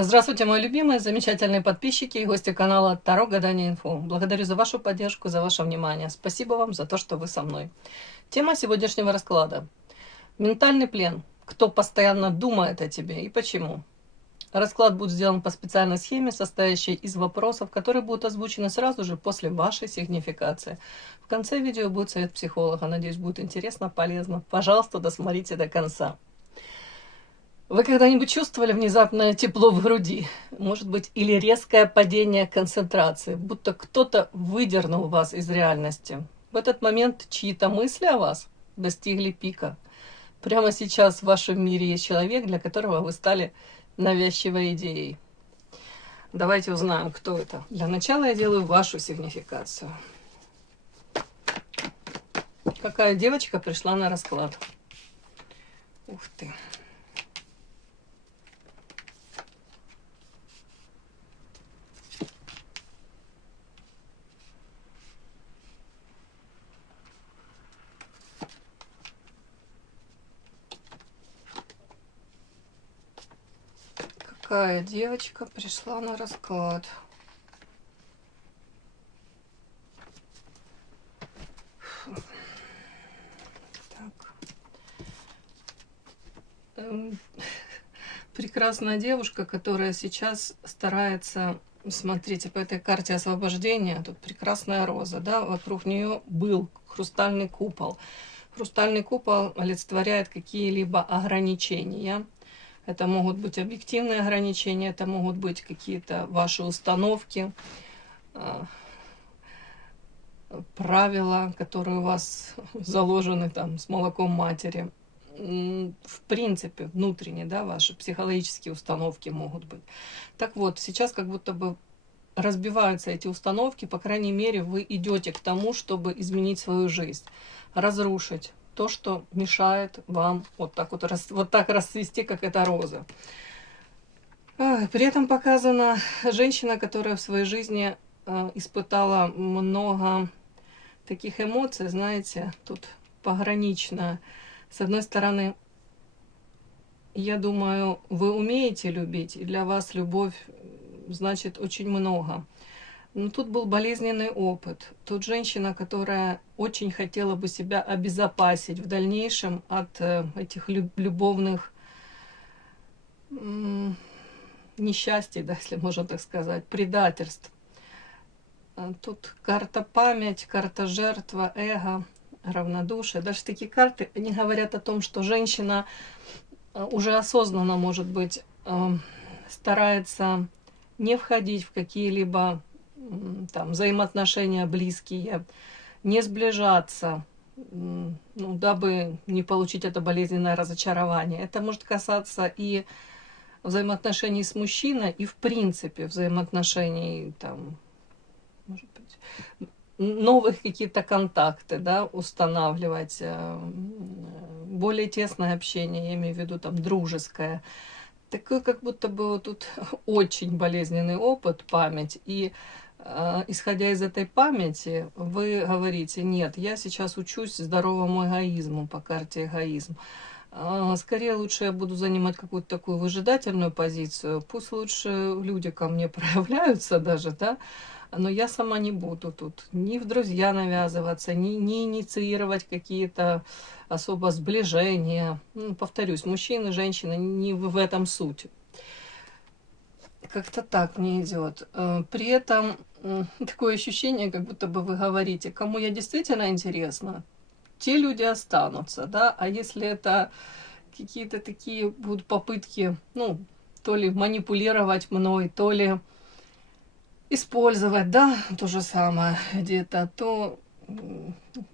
Здравствуйте, мои любимые, замечательные подписчики и гости канала Таро Гадание Инфо. Благодарю за вашу поддержку, за ваше внимание. Спасибо вам за то, что вы со мной. Тема сегодняшнего расклада. Ментальный плен. Кто постоянно думает о тебе и почему? Расклад будет сделан по специальной схеме, состоящей из вопросов, которые будут озвучены сразу же после вашей сигнификации. В конце видео будет совет психолога. Надеюсь, будет интересно, полезно. Пожалуйста, досмотрите до конца. Вы когда-нибудь чувствовали внезапное тепло в груди? Может быть, или резкое падение концентрации, будто кто-то выдернул вас из реальности? В этот момент чьи-то мысли о вас достигли пика. Прямо сейчас в вашем мире есть человек, для которого вы стали навязчивой идеей. Давайте узнаем, кто это. Для начала я делаю вашу сигнификацию. Какая девочка пришла на расклад? Ух ты. Какая девочка пришла на расклад? Так. Прекрасная девушка, которая сейчас старается, смотрите, по этой карте освобождения, тут прекрасная роза, да, вокруг нее был хрустальный купол. Хрустальный купол олицетворяет какие-либо ограничения. Это могут быть объективные ограничения, это могут быть какие-то ваши установки, правила, которые у вас заложены там с молоком матери. В принципе, внутренние, да, ваши психологические установки могут быть. Так вот, сейчас как будто бы разбиваются эти установки, по крайней мере, вы идете к тому, чтобы изменить свою жизнь, разрушить то, что мешает вам вот так расцвести, как эта роза. При этом показана женщина, которая в своей жизни испытала много таких эмоций, знаете, тут погранично. С одной стороны, я думаю, вы умеете любить, и для вас любовь значит очень много. Но тут был болезненный опыт. Тут женщина, которая очень хотела бы себя обезопасить в дальнейшем от этих любовных несчастий, да, если можно так сказать, предательств. Тут карта память, карта жертва, эго, равнодушие. Даже такие карты, они говорят о том, что женщина уже осознанно, может быть, старается не входить в какие-либо там взаимоотношения близкие, не сближаться, ну, дабы не получить это болезненное разочарование. Это может касаться и взаимоотношений с мужчиной, и в принципе взаимоотношений, там, может быть, новых какие-то контакты, да, устанавливать, более тесное общение, я имею в виду там дружеское. Такой как будто бы вот тут очень болезненный опыт, память, и исходя из этой памяти, вы говорите: нет, я сейчас учусь здоровому эгоизму по карте эгоизм. Скорее лучше я буду занимать какую-то такую выжидательную позицию. Пусть лучше люди ко мне проявляются даже, да, но я сама не буду тут ни в друзья навязываться, ни инициировать какие-то особо сближения. Повторюсь, мужчины, женщины, не в этом суть. Как-то так мне идет. При этом такое ощущение, как будто бы вы говорите: кому я действительно интересна, те люди останутся, да, а если это какие-то такие будут попытки, ну, то ли манипулировать мной, то ли использовать, да, то же самое где-то, то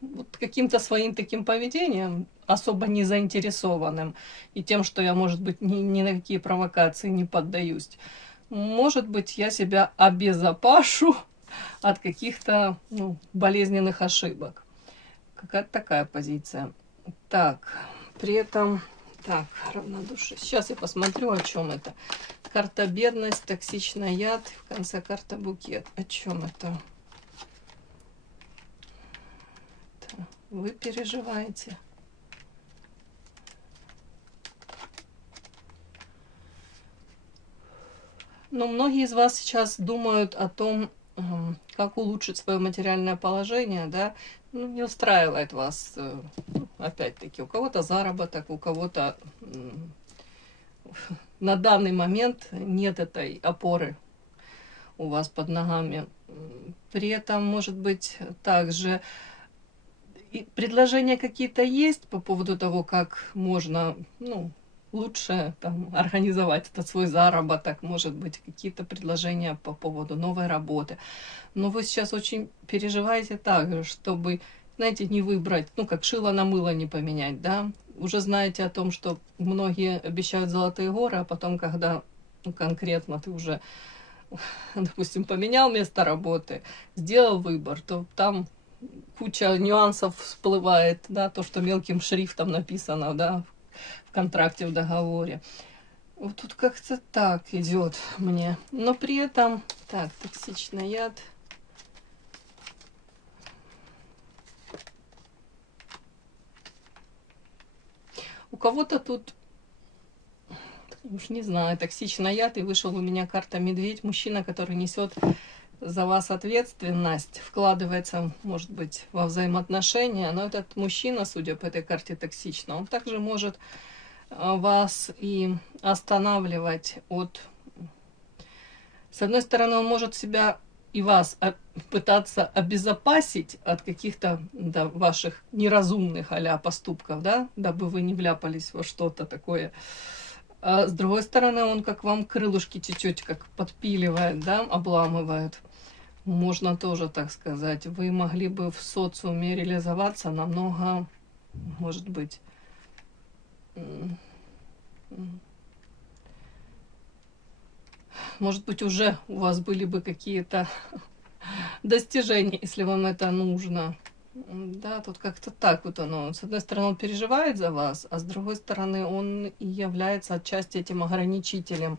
вот каким-то своим таким поведением, особо не заинтересованным, и тем, что я, может быть, ни на какие провокации не поддаюсь, может быть, я себя обезопашу от каких-то, ну, болезненных ошибок. Какая-то такая позиция. Так, при этом, так, равнодушие. Сейчас я посмотрю, о чем это. Карта бедность, токсичный яд, в конце карта букет. О чем это? Вы переживаете. Но многие из вас сейчас думают о том, как улучшить свое материальное положение, да, ну, не устраивает вас, опять-таки, у кого-то заработок, у кого-то на данный момент нет этой опоры у вас под ногами. При этом, может быть, также и предложения какие-то есть по поводу того, как можно, ну, лучше там организовать этот свой заработок, может быть, какие-то предложения по поводу новой работы. Но вы сейчас очень переживаете также, чтобы, знаете, не выбрать, ну, как шило на мыло не поменять, да. Уже знаете о том, что многие обещают золотые горы, а потом, когда ну, конкретно ты уже, допустим, поменял место работы, сделал выбор, то там куча нюансов всплывает, да, то, что мелким шрифтом написано, да, в контракте, в договоре. Вот тут как-то так идет мне. Но при этом, так, токсичный яд. У кого-то тут, уж не знаю, токсичный яд, и вышел у меня карта медведь, мужчина, который несет за вас ответственность, вкладывается, может быть, во взаимоотношения, но этот мужчина, судя по этой карте токсично, он также может вас и останавливать от... С одной стороны, он может себя и вас пытаться обезопасить от каких-то да, ваших неразумных а-ля поступков, да, дабы вы не вляпались во что-то такое. А с другой стороны, он как вам крылышки чуть-чуть как подпиливает, да, обламывает. Можно тоже так сказать. Вы могли бы в социуме реализоваться намного, может быть, уже у вас были бы какие-то достижения, если вам это нужно. Да, тут как-то так вот оно. С одной стороны, он переживает за вас, а с другой стороны, он и является отчасти этим ограничителем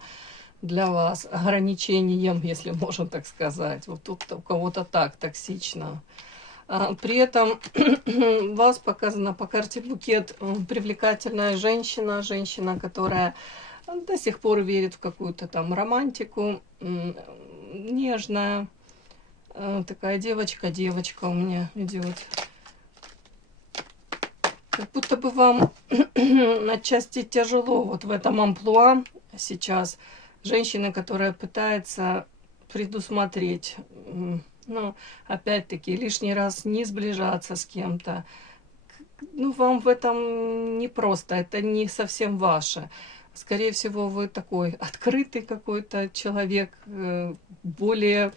для вас, ограничением, если можно так сказать. Вот тут у кого-то так токсично. При этом вас показана по карте букет привлекательная женщина, которая до сих пор верит в какую-то там романтику, нежная, такая девочка у меня идет. Как будто бы вам отчасти тяжело вот в этом амплуа сейчас. Женщина, которая пытается предусмотреть, ну, опять-таки, лишний раз не сближаться с кем-то. Ну, вам в этом непросто, это не совсем ваше. Скорее всего, вы такой открытый какой-то человек, более,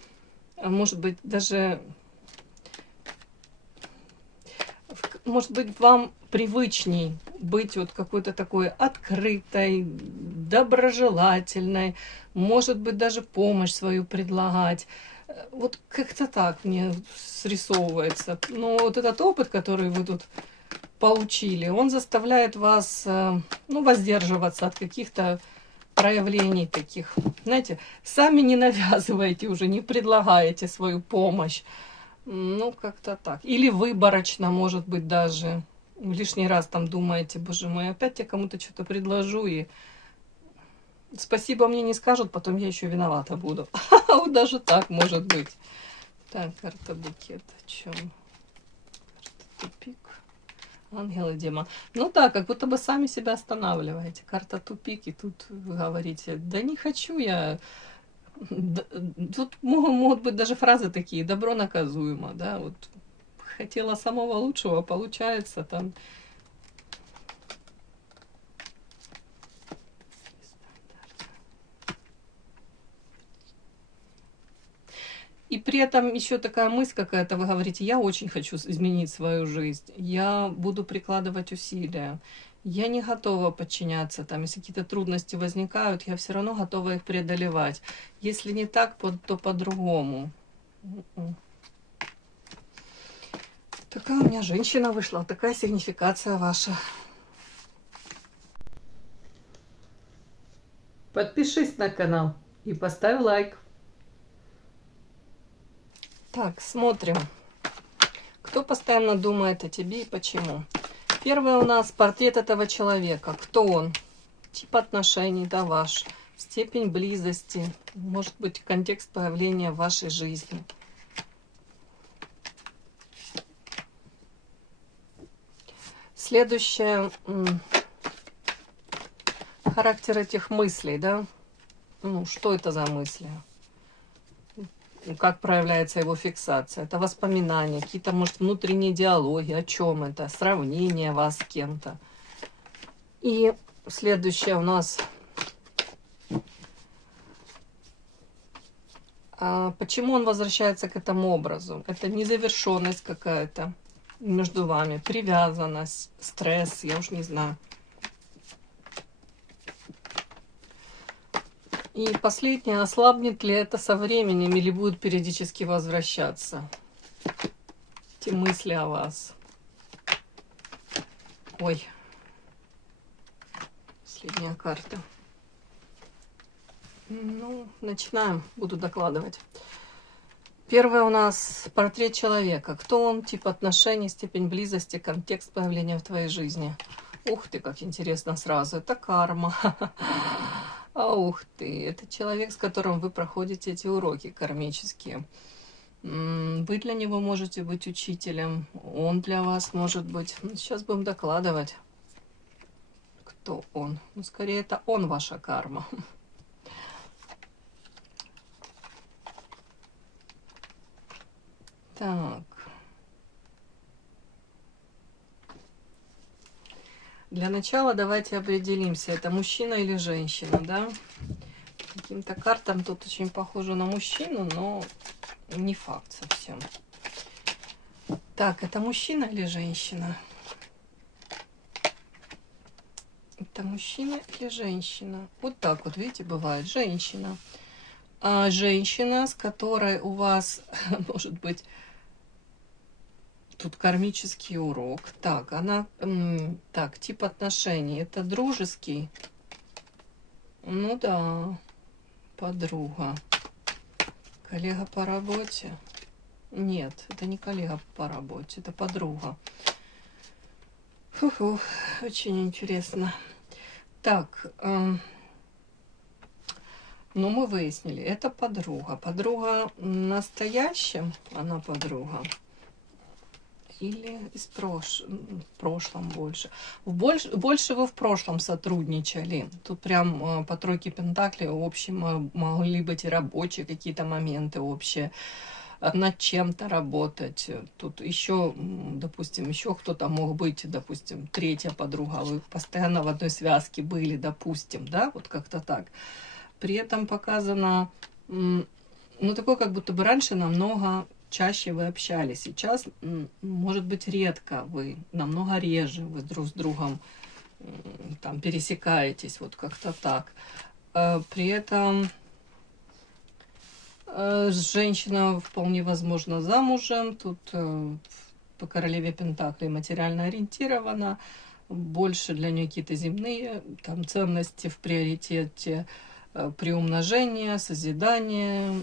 может быть, даже... Может быть, вам привычней быть вот какой-то такой открытой, доброжелательной, может быть, даже помощь свою предлагать. Вот как-то так мне срисовывается. Но вот этот опыт, который вы тут получили, он заставляет вас, ну, воздерживаться от каких-то проявлений таких. Знаете, сами не навязываете уже, не предлагаете свою помощь. Ну, как-то так. Или выборочно, может быть, даже. Лишний раз там думаете, боже мой, опять я кому-то что-то предложу, и спасибо мне не скажут, потом я еще виновата буду. Вот даже так может быть. Так, карта букет. О чем? Карта тупик. Ангел и демон. Ну да, как будто бы сами себя останавливаете. Карта тупик, и тут вы говорите, да не хочу я... Тут могут быть даже фразы такие, добро наказуемо, да, вот хотела самого лучшего, получается там. И при этом еще такая мысль какая-то, вы говорите, я очень хочу изменить свою жизнь, я буду прикладывать усилия. Я не готова подчиняться, там, если какие-то трудности возникают, я все равно готова их преодолевать. Если не так, то по-другому. Такая у меня женщина вышла, такая сигнификация ваша. Подпишись на канал и поставь лайк. Так, смотрим. Кто постоянно думает о тебе и почему? Первый у нас портрет этого человека. Кто он? Тип отношений, да, ваш. степень близости, может быть, контекст появления в вашей жизни. Следующее, характер этих мыслей, да? Ну, что это за мысли? Как проявляется его фиксация? Это воспоминания, какие-то, может, внутренние диалоги, о чем это? Сравнение вас с кем-то. И следующее у нас... Почему он возвращается к этому образу? Это незавершенность какая-то между вами, привязанность, стресс, я уж не знаю. И последнее, ослабнет ли это со временем или будет периодически возвращаться? Эти мысли о вас. Ой. Последняя карта. Ну, начинаем. Буду докладывать. Первое у нас портрет человека. Кто он, тип отношений, степень близости, контекст появления в твоей жизни. Ух ты, как интересно сразу. Это карма. Ух ты, это человек, с которым вы проходите эти уроки кармические. Вы для него можете быть учителем, он для вас может быть. Сейчас будем докладывать, кто он. Ну, скорее, это он ваша карма. Так. Для начала давайте определимся, это мужчина или женщина, да? Каким-то картам тут очень похоже на мужчину, но не факт совсем. Так, это мужчина или женщина? Это мужчина или женщина? Вот так вот, видите, бывает. Женщина. А женщина, с которой у вас, может быть, тут кармический урок. Так, она... Так, тип отношений. Это дружеский? Ну да. Подруга. Коллега по работе? Нет, это не коллега по работе, это подруга. Фу-фу, очень интересно. Так, ну мы выяснили, это подруга. Подруга в настоящем, она подруга. Или из в прошлом больше. Больше вы в прошлом сотрудничали. Тут прям по тройке пентаклей общие могли быть и рабочие какие-то моменты общие. Над чем-то работать. Тут еще, допустим, еще кто-то мог быть, допустим, третья подруга. Вы постоянно в одной связке были, допустим, да, вот как-то так. При этом показано, ну, такое, как будто бы раньше намного чаще вы общались. Сейчас, может быть, редко вы, намного реже вы друг с другом там пересекаетесь, вот как-то так. При этом женщина вполне возможно замужем, тут по королеве Пентаклей материально ориентирована, больше для нее какие-то земные там ценности в приоритете, приумножение, созидание,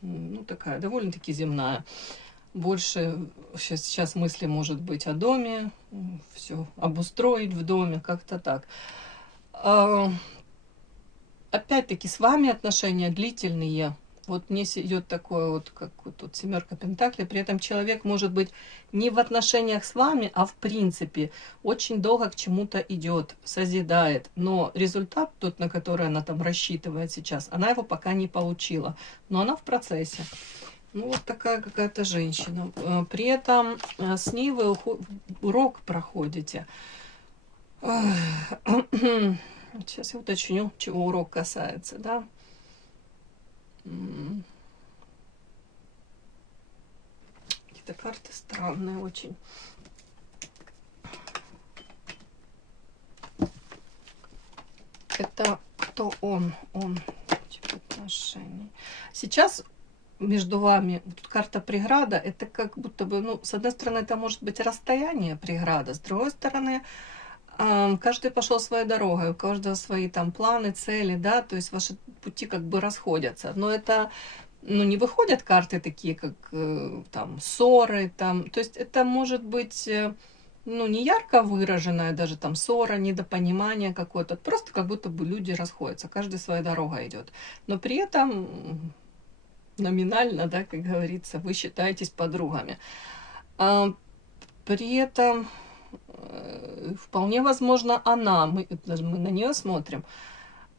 ну такая довольно-таки земная. Больше сейчас мысли может быть о доме, все обустроить в доме, как-то так. Опять-таки с вами отношения длительные. Вот мне идет такое вот, как вот тут семерка пентаклей. При этом человек может быть не в отношениях с вами, а в принципе очень долго к чему-то идет, созидает. Но результат тот, на который она там рассчитывает сейчас, она его пока не получила. Но она в процессе. Ну вот такая какая-то женщина. При этом с ней вы урок проходите. Сейчас я уточню, чего урок касается, да. Какие-то карты странные очень. Это кто он? Он типа отношений. Сейчас между вами, тут карта преграда, это как будто бы, ну, с одной стороны, это может быть расстояние преграда, с другой стороны, каждый пошел своей дорогой, у каждого свои там планы, цели, да, то есть ваши пути как бы расходятся. Но это, ну, не выходят карты такие, как там ссоры, там, то есть это может быть ну, не ярко выраженная, даже там ссора, недопонимание какое-то, просто как будто бы люди расходятся, каждый своей дорогой идет. Но при этом номинально, да, как говорится, вы считаетесь подругами. При этом вполне возможно даже мы на нее смотрим,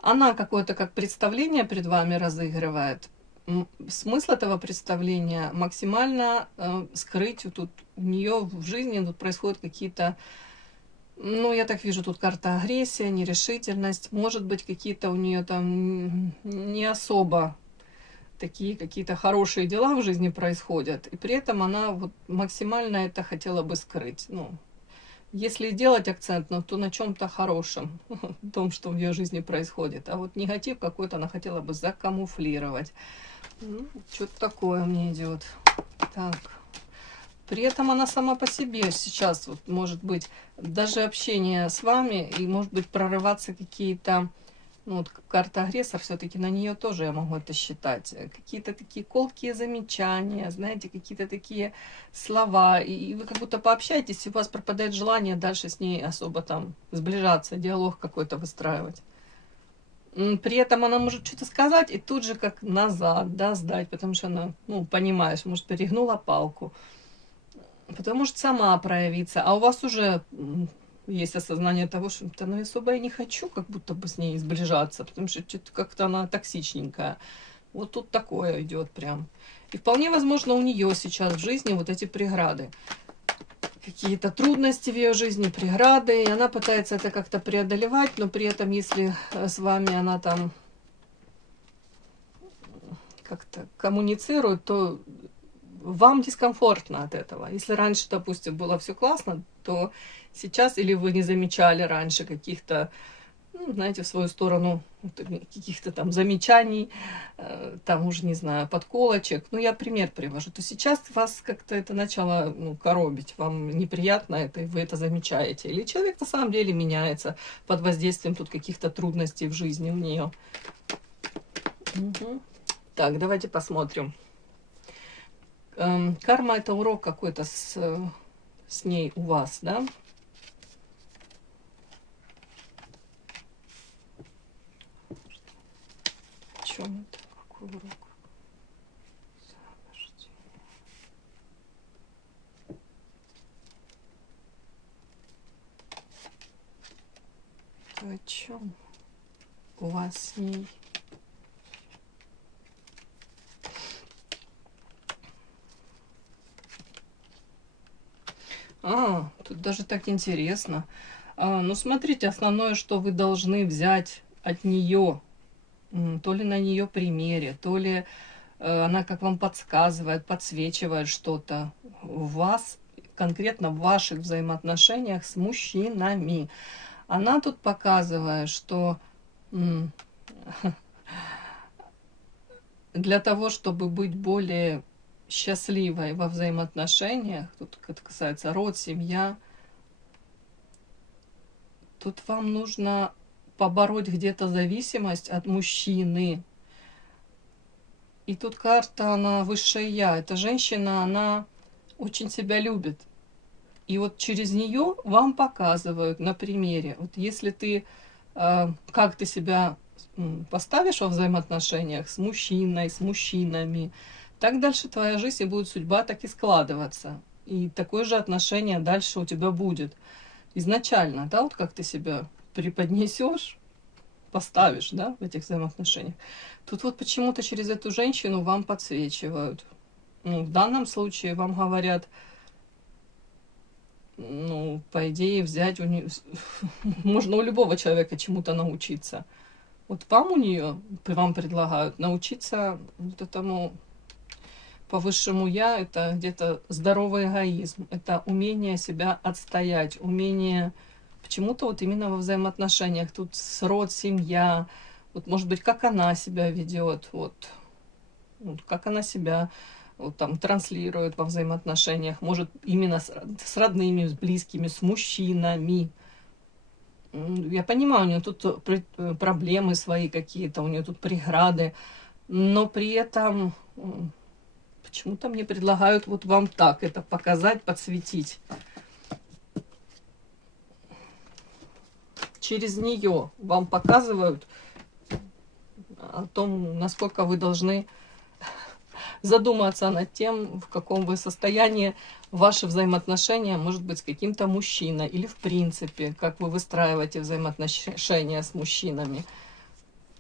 она какое-то как представление перед вами разыгрывает. Смысл этого представления максимально скрыть. Тут у нее в жизни тут происходят какие-то, ну, я так вижу, тут карта агрессия, нерешительность. Может быть, какие-то у нее там не особо такие какие-то хорошие дела в жизни происходят. И при этом она вот максимально это хотела бы скрыть. Ну, если делать акцент, ну, то на чем-то хорошем, в том, что в ее жизни происходит. А вот негатив какой-то она хотела бы закамуфлировать. Ну, что-то такое мне идет. Так. При этом она сама по себе сейчас, вот, может быть, даже общение с вами, и, может быть, прорываться какие-то, ну, вот карта агрессор, все-таки на нее тоже я могу это считать. Какие-то такие колкие замечания, знаете, какие-то такие слова. И вы как будто пообщаетесь, и у вас пропадает желание дальше с ней особо там сближаться, диалог какой-то выстраивать. При этом она может что-то сказать и тут же как назад, да, сдать, потому что она, ну, понимаешь, может, перегнула палку. Потому может сама проявиться, а у вас уже есть осознание того, что ну, я особо и не хочу как будто бы с ней сближаться, потому что что-то как-то она токсичненькая. Вот тут такое идет прям. И вполне возможно у нее сейчас в жизни вот эти преграды. Какие-то трудности в ее жизни, преграды, и она пытается это как-то преодолевать, но при этом, если с вами она там как-то коммуницирует, то вам дискомфортно от этого. Если раньше, допустим, было все классно, то сейчас или вы не замечали раньше каких-то, ну, знаете, в свою сторону каких-то там замечаний, там уже, не знаю, подколочек. Ну, я пример привожу. То сейчас вас как-то это начало, ну, коробить, вам неприятно это, и вы это замечаете. Или человек на самом деле меняется под воздействием тут каких-то трудностей в жизни у нее. Угу. Так, давайте посмотрим. Карма — это урок какой-то с ней у вас, да? В чем это? Какой урок? О чем у вас с ней? Тут даже так интересно. Ну, смотрите, основное, что вы должны взять от нее, то ли на нее примере, то ли она как вам подсказывает, подсвечивает что-то в вас, конкретно в ваших взаимоотношениях с мужчинами. Она тут показывает, что для того, чтобы быть более счастливой во взаимоотношениях, тут это касается род, семья, тут вам нужно побороть где-то зависимость от мужчины. И тут карта, она высшее я. Эта женщина, она очень себя любит. И вот через нее вам показывают на примере. Вот если ты, как ты себя поставишь во взаимоотношениях с мужчиной, с мужчинами, так дальше твоя жизнь и будет судьба так и складываться. И такое же отношение дальше у тебя будет. Изначально, да, вот как ты себя преподнесешь, поставишь, да, в этих взаимоотношениях. Тут вот почему-то через эту женщину вам подсвечивают. Ну, в данном случае вам говорят, ну, по идее, взять у нее... Можно у любого человека чему-то научиться. Вот вам у нее, вам предлагают научиться вот этому по высшему я, это где-то здоровый эгоизм, это умение себя отстоять, умение почему-то вот именно во взаимоотношениях, тут род, семья, вот может быть, как она себя ведет, вот как она себя вот, там транслирует во взаимоотношениях, может именно с родными, с близкими, с мужчинами. Я понимаю, у нее тут проблемы свои какие-то, у нее тут преграды, но при этом почему-то мне предлагают вот вам так это показать, подсветить. через нее вам показывают о том, насколько вы должны задуматься над тем, в каком вы состоянии ваши взаимоотношения, может быть, с каким-то мужчиной, или в принципе, как вы выстраиваете взаимоотношения с мужчинами.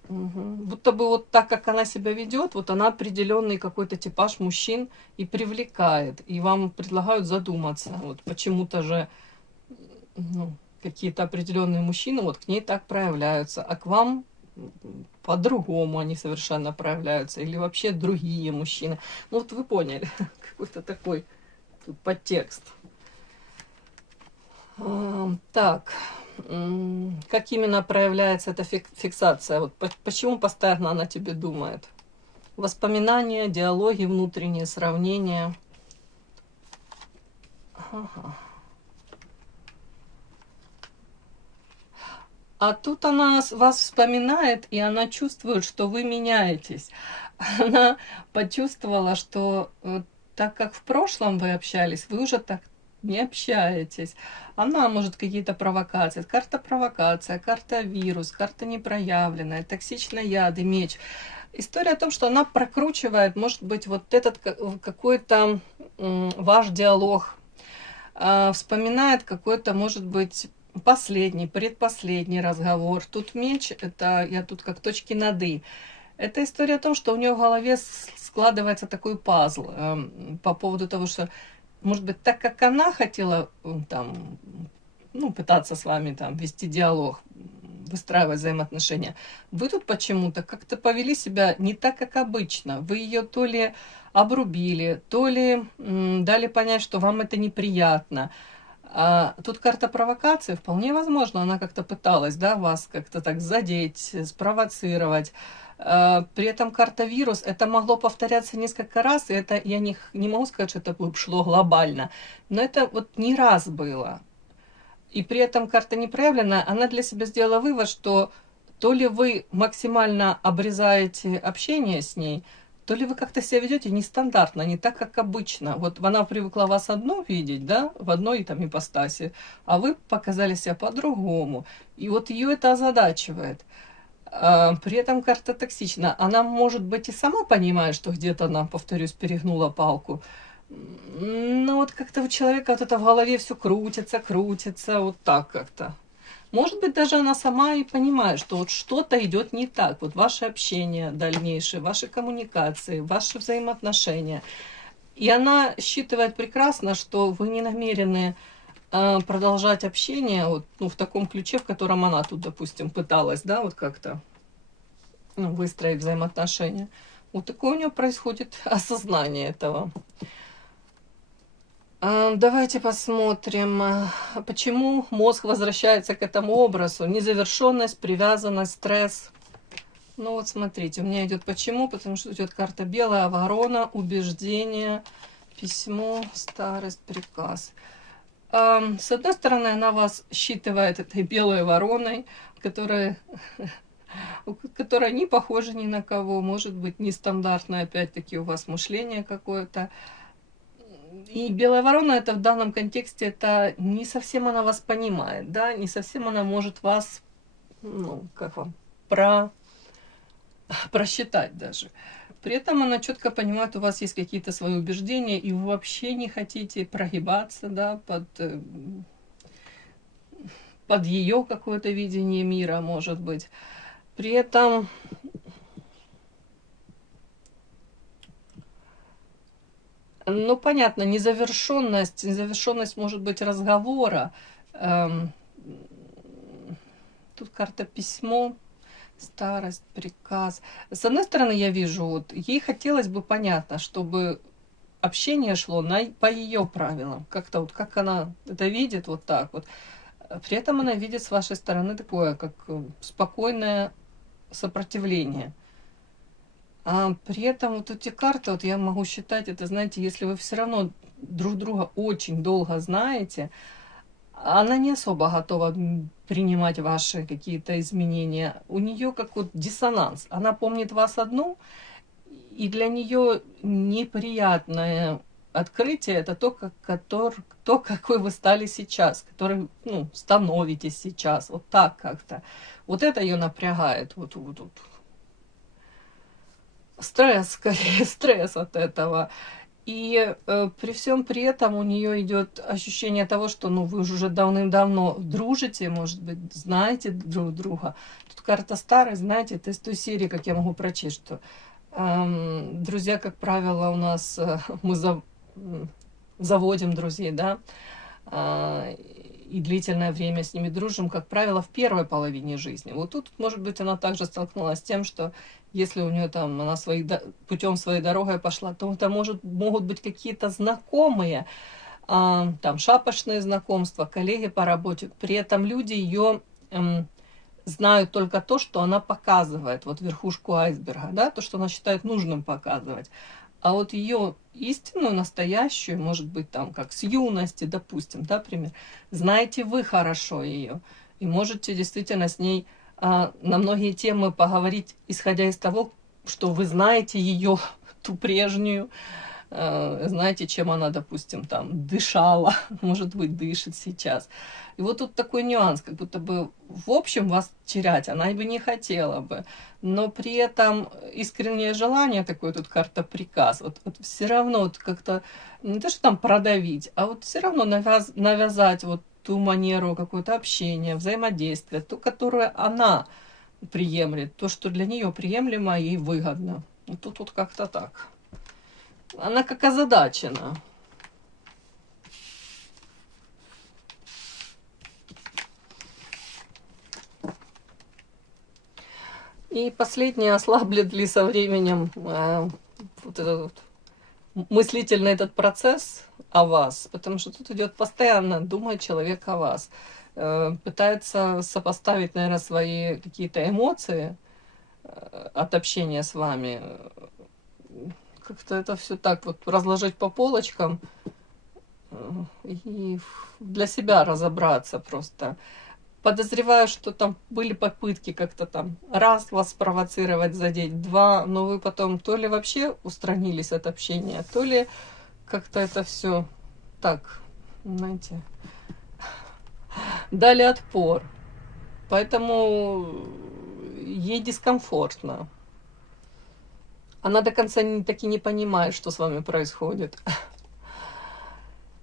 Будто бы вот так, как она себя ведет, вот она определенный какой-то типаж мужчин и привлекает, и вам предлагают задуматься. Вот почему-то же ну, какие-то определенные мужчины вот к ней так проявляются, а к вам по-другому они совершенно проявляются, или вообще другие мужчины. Ну вот вы поняли, какой-то такой тут подтекст. Так, как именно проявляется эта фиксация? Вот почему постоянно она тебе думает? Воспоминания, диалоги внутренние, сравнения. Ага. А тут она вас вспоминает, и она чувствует, что вы меняетесь. Она почувствовала, что так как в прошлом вы общались, вы уже так не общаетесь. Она может какие-то провокации. Карта провокация, карта вирус, карта непроявленная, токсичный яд и меч. История о том, что она прокручивает, может быть, вот этот какой-то ваш диалог, вспоминает какой-то, может быть, последний, предпоследний разговор. Тут меч, это я тут как точки над «и». Это история о том, что у нее в голове складывается такой пазл по поводу того, что, может быть, так как она хотела там, ну, пытаться с вами там вести диалог, выстраивать взаимоотношения, вы тут почему-то как-то повели себя не так, как обычно. Вы ее то ли обрубили, то ли дали понять, что вам это неприятно. А тут карта провокации, вполне возможно, она как-то пыталась, да, вас как-то так задеть, спровоцировать. При этом карта вирус, это могло повторяться несколько раз, и это я не могу сказать, что это шло глобально, но это вот не раз было. И при этом карта непроявленная, она для себя сделала вывод, что то ли вы максимально обрезаете общение с ней, то ли вы как-то себя ведете нестандартно, не так, как обычно. Вот она привыкла вас одну видеть, да, в одной там ипостаси, а вы показали себя по-другому. И вот ее это озадачивает. При этом карта токсична. Она, может быть, и сама понимает, что где-то она, повторюсь, перегнула палку. Но вот как-то у человека вот это в голове все крутится, вот так как-то. Может быть, даже она сама и понимает, что вот что-то идет не так. Вот ваше общение дальнейшее, ваши коммуникации, ваши взаимоотношения. И она считывает прекрасно, что вы не намерены продолжать общение вот, ну, в таком ключе, в котором она тут, допустим, пыталась, да, вот как-то выстроить взаимоотношения. Вот такое у нее происходит осознание этого. Давайте посмотрим, почему мозг возвращается к этому образу. Незавершенность, привязанность, стресс. Ну вот смотрите, у меня идет почему, потому что идет карта белая ворона, убеждение, письмо, старость, приказ. С одной стороны, она вас считывает этой белой вороной, которая не похожа ни на кого, может быть, нестандартное, опять-таки, у вас мышление какое-то. И белая ворона, это в данном контексте, это не совсем она вас понимает, да, не совсем она может вас, ну, как вам, просчитать даже. При этом она четко понимает, у вас есть какие-то свои убеждения, и вы вообще не хотите прогибаться, да, под ее какое-то видение мира, может быть. При этом ну, понятно, незавершенность может быть разговора. Тут карта письмо, старость, приказ. С одной стороны, я вижу, вот ей хотелось бы, понятно, чтобы общение шло по ее правилам. Как-то вот как она это видит, вот так вот. При этом она видит с вашей стороны такое, как спокойное сопротивление. А при этом вот эти карты, вот я могу считать, это, знаете, если вы все равно друг друга очень долго знаете, она не особо готова принимать ваши какие-то изменения. У нее как вот диссонанс. Она помнит вас одну, и для нее неприятное открытие это то, какой вы стали сейчас, который, ну, становитесь сейчас, вот так как-то. Вот это ее напрягает, вот. Стресс, скорее, стресс от этого. И при всем при этом у нее идет ощущение того, что ну, вы уже давным-давно дружите, может быть, знаете друг друга. Тут карта старая, знаете, это из той серии, как я могу прочесть, что друзья, как правило, у нас мы заводим друзей, да, и длительное время с ними дружим, как правило, в первой половине жизни. Вот тут, может быть, она также столкнулась с тем, что если у нее там она путем своей дорогой пошла, то это могут быть какие-то знакомые, там шапочные знакомства, коллеги по работе. При этом люди ее знают только то, что она показывает, вот верхушку айсберга, да, то, что она считает нужным показывать. А вот ее истинную, настоящую, может быть, там, как с юности, допустим, да, пример, знаете вы хорошо ее, и можете действительно с ней на многие темы поговорить, исходя из того, что вы знаете ее, ту прежнюю, знаете, чем она, допустим, там дышала, может быть, дышит сейчас. И вот тут такой нюанс, как будто бы в общем вас терять она бы не хотела бы, но при этом искреннее желание, такое тут карта приказ, вот все равно вот как-то, не то что там продавить, а вот все равно навязать вот ту манеру какое-то общения, взаимодействия, ту, которую она приемлет, то, что для нее приемлемо и выгодно. Тут вот как-то так. Она как озадачена. И последнее, ослаблет ли со временем вот этот вот мыслительный этот процесс о вас, потому что тут идет постоянно, думает человек о вас, пытается сопоставить, наверное, свои какие-то эмоции от общения с вами, как-то это все так вот разложить по полочкам и для себя разобраться просто. Подозреваю, что там были попытки как-то там раз вас спровоцировать, задеть, два, но вы потом то ли вообще устранились от общения, то ли как-то это все так, знаете, дали отпор. Поэтому ей дискомфортно. Она до конца таки не понимает, что с вами происходит.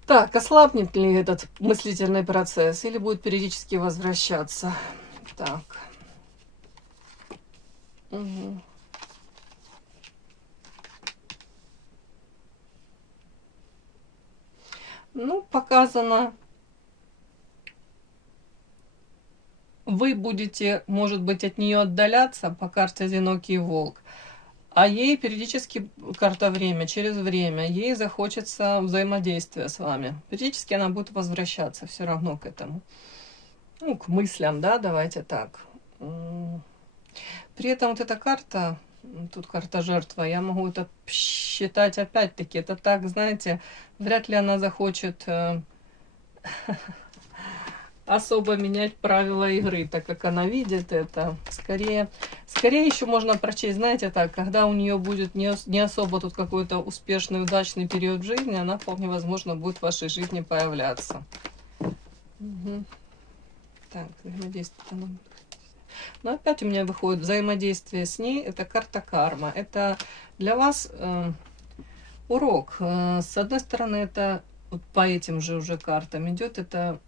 Так, ослабнет ли этот мыслительный процесс или будет периодически возвращаться? Так. Угу. Ну, показано. Вы будете, может быть, от нее отдаляться по карте «Одинокий волк». А ей периодически, карта время, через время, ей захочется взаимодействия с вами. Периодически она будет возвращаться все равно к этому. Ну, к мыслям, да, давайте так. При этом вот эта карта, тут карта жертва, я могу это считать опять-таки, это так, знаете, вряд ли она захочет особо менять правила игры, так как она видит это. Скорее еще можно прочесть, знаете, так, когда у нее будет не особо тут какой-то успешный, удачный период в жизни, она вполне возможно будет в вашей жизни появляться. Угу. Так, взаимодействие. Но опять у меня выходит взаимодействие с ней, это карта карма. Это для вас урок. С одной стороны, это вот по этим же уже картам идет, это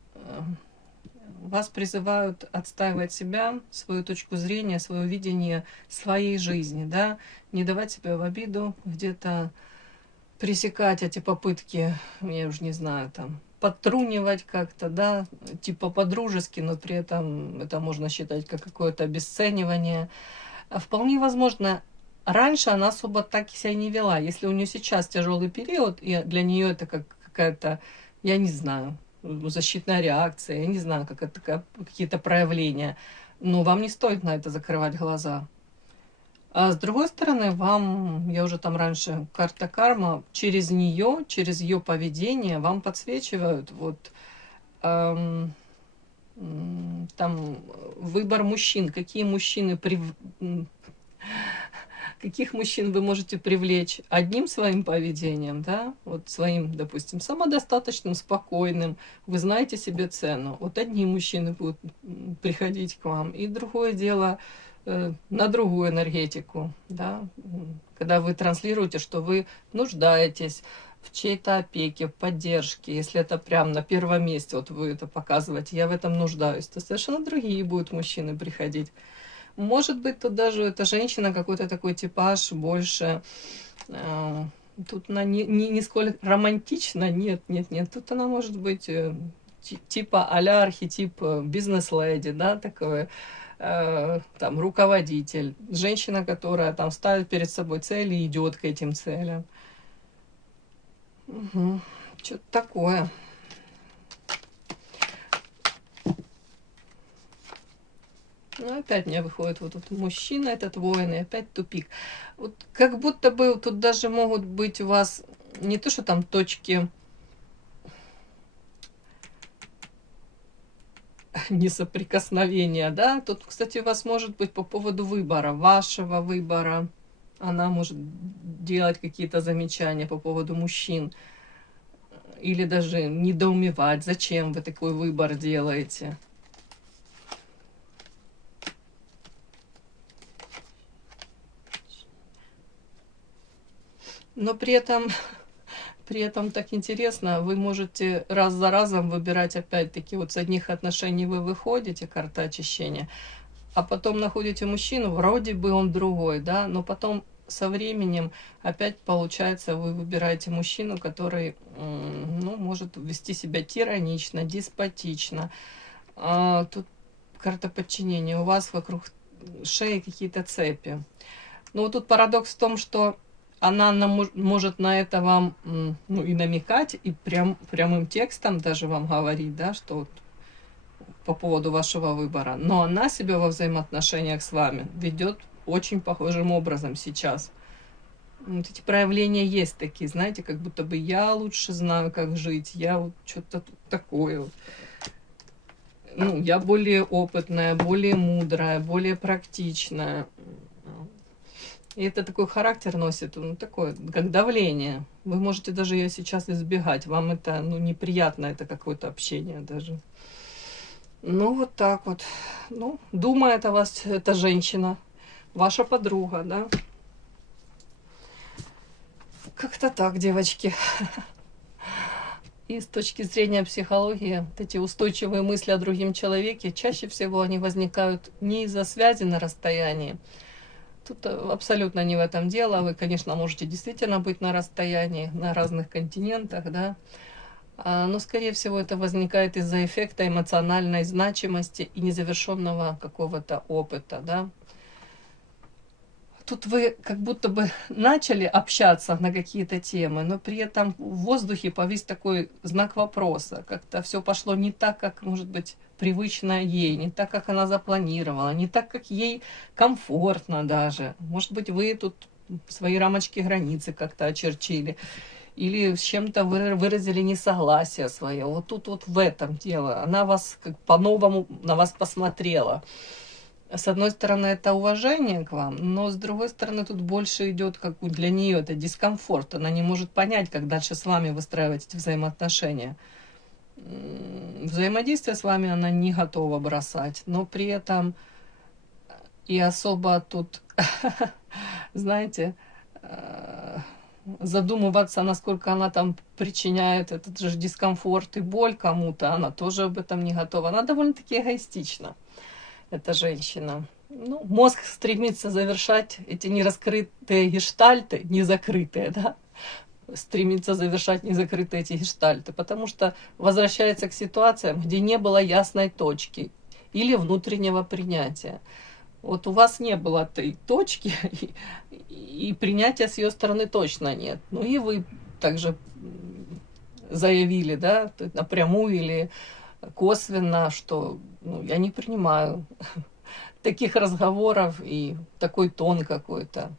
вас призывают отстаивать себя, свою точку зрения, свое видение своей жизни, да, не давать себя в обиду, где-то пресекать эти попытки, я уже не знаю, там, подтрунивать как-то, да, типа по-дружески, но при этом это можно считать как какое-то обесценивание. Вполне возможно, раньше она особо так себя не вела. Если у нее сейчас тяжелый период, и для нее это как какая-то, я не знаю, защитная реакция, я не знаю, как это, какие-то проявления. Но вам не стоит на это закрывать глаза. А с другой стороны, вам, я уже там раньше, карта карма, через нее, через ее поведение вам подсвечивают вот там выбор мужчин, какие мужчины каких мужчин вы можете привлечь одним своим поведением, да, вот своим, допустим, самодостаточным, спокойным, вы знаете себе цену. Вот одни мужчины будут приходить к вам, и другое дело на другую энергетику, да, когда вы транслируете, что вы нуждаетесь в чьей-то опеке, в поддержке, если это прям на первом месте, вот вы это показываете, я в этом нуждаюсь, то совершенно другие будут мужчины приходить. Может быть, тут даже эта женщина какой-то такой типаж больше, тут она не сколько романтична, нет, тут она может быть типа а-ля архетип бизнес-леди, да, такой, там, руководитель, женщина, которая там ставит перед собой цели и идет к этим целям. Угу. Что-то такое. Ну, опять мне выходит вот тут мужчина, этот воин, и опять тупик. Вот как будто бы тут даже могут быть у вас не то, что там точки несоприкосновения, да. Тут, кстати, у вас может быть по поводу выбора, вашего выбора. Она может делать какие-то замечания по поводу мужчин. Или даже недоумевать, зачем вы такой выбор делаете. Но при этом так интересно, вы можете раз за разом выбирать опять-таки, вот с одних отношений вы выходите, карта очищения, а потом находите мужчину, вроде бы он другой, да, но потом со временем опять получается, вы выбираете мужчину, который, ну, может вести себя тиранично, деспотично. Тут карта подчинения, у вас вокруг шеи какие-то цепи. Но вот тут парадокс в том, что она может на это вам, ну, и намекать, и прямым текстом даже вам говорить, да, что вот по поводу вашего выбора. Но она себя во взаимоотношениях с вами ведет очень похожим образом сейчас. Вот эти проявления есть такие, знаете, как будто бы я лучше знаю, как жить, я вот что-то такое вот. Ну, я более опытная, более мудрая, более практичная. И это такой характер носит, ну, такое, как давление. Вы можете даже ее сейчас избегать, вам это, ну, неприятно, это какое-то общение даже. Ну, вот так вот. Ну, думает о вас эта женщина, ваша подруга, да. Как-то так, девочки. И с точки зрения психологии, вот эти устойчивые мысли о другом человеке, чаще всего они возникают не из-за связи на расстоянии. Тут абсолютно не в этом дело. Вы, конечно, можете действительно быть на расстоянии, на разных континентах, да. Но, скорее всего, это возникает из-за эффекта эмоциональной значимости и незавершенного какого-то опыта, да. Тут вы как будто бы начали общаться на какие-то темы, но при этом в воздухе повис такой знак вопроса. Как-то все пошло не так, как, может быть, привычно ей, не так, как она запланировала, не так, как ей комфортно даже. Может быть, вы тут свои рамочки, границы как-то очертили. Или с чем-то выразили несогласие свое. Вот тут вот в этом дело. Она вас как по-новому на вас посмотрела. С одной стороны, это уважение к вам, но с другой стороны, тут больше идет, как для нее это дискомфорт. Она не может понять, как дальше с вами выстраивать эти взаимоотношения. Взаимодействие с вами она не готова бросать, но при этом и особо тут, знаете, задумываться, насколько она там причиняет этот же дискомфорт и боль кому-то, она тоже об этом не готова. Она довольно-таки эгоистична, эта женщина. Ну, мозг стремится завершать эти нераскрытые гештальты, незакрытые, да, стремится завершать незакрытые эти гештальты, потому что возвращается к ситуациям, где не было ясной точки или внутреннего принятия. Вот у вас не было этой точки, и принятия с ее стороны точно нет. Ну и вы также заявили, да, напрямую или косвенно, что, ну, я не принимаю таких разговоров и такой тон какой-то.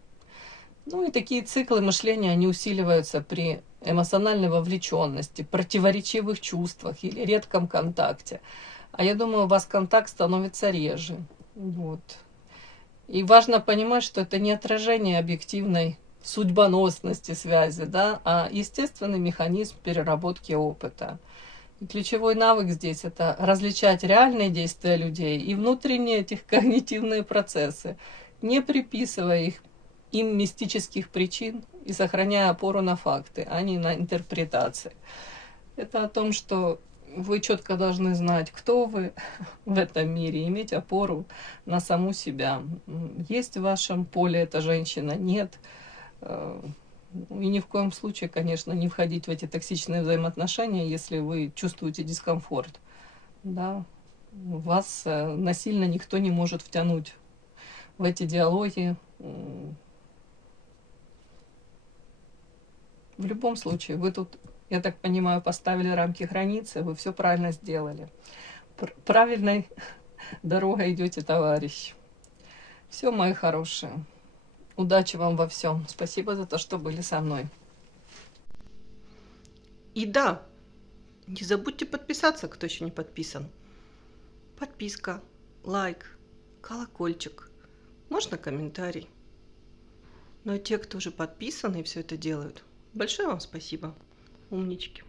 Ну и такие циклы мышления, они усиливаются при эмоциональной вовлеченности, противоречивых чувствах или редком контакте. А я думаю, у вас контакт становится реже. Вот. И важно понимать, что это не отражение объективной судьбоносности связи, да, а естественный механизм переработки опыта. И ключевой навык здесь – это различать реальные действия людей и внутренние этих когнитивные процессы, не приписывая им мистических причин и сохраняя опору на факты, а не на интерпретации. Это о том, что вы четко должны знать, кто вы в этом мире, иметь опору на саму себя. Есть в вашем поле эта женщина, нет. И ни в коем случае, конечно, не входить в эти токсичные взаимоотношения, если вы чувствуете дискомфорт. Да? Вас насильно никто не может втянуть в эти диалоги. В любом случае, вы тут, я так понимаю, поставили рамки границы, вы все правильно сделали. Правильной дорогой идете, товарищ. Все, мои хорошие. Удачи вам во всем. Спасибо за то, что были со мной. И да, не забудьте подписаться, кто еще не подписан. Подписка, лайк, колокольчик, можно комментарий. Ну а те, кто уже подписаны и все это делают, большое вам спасибо. Умнички.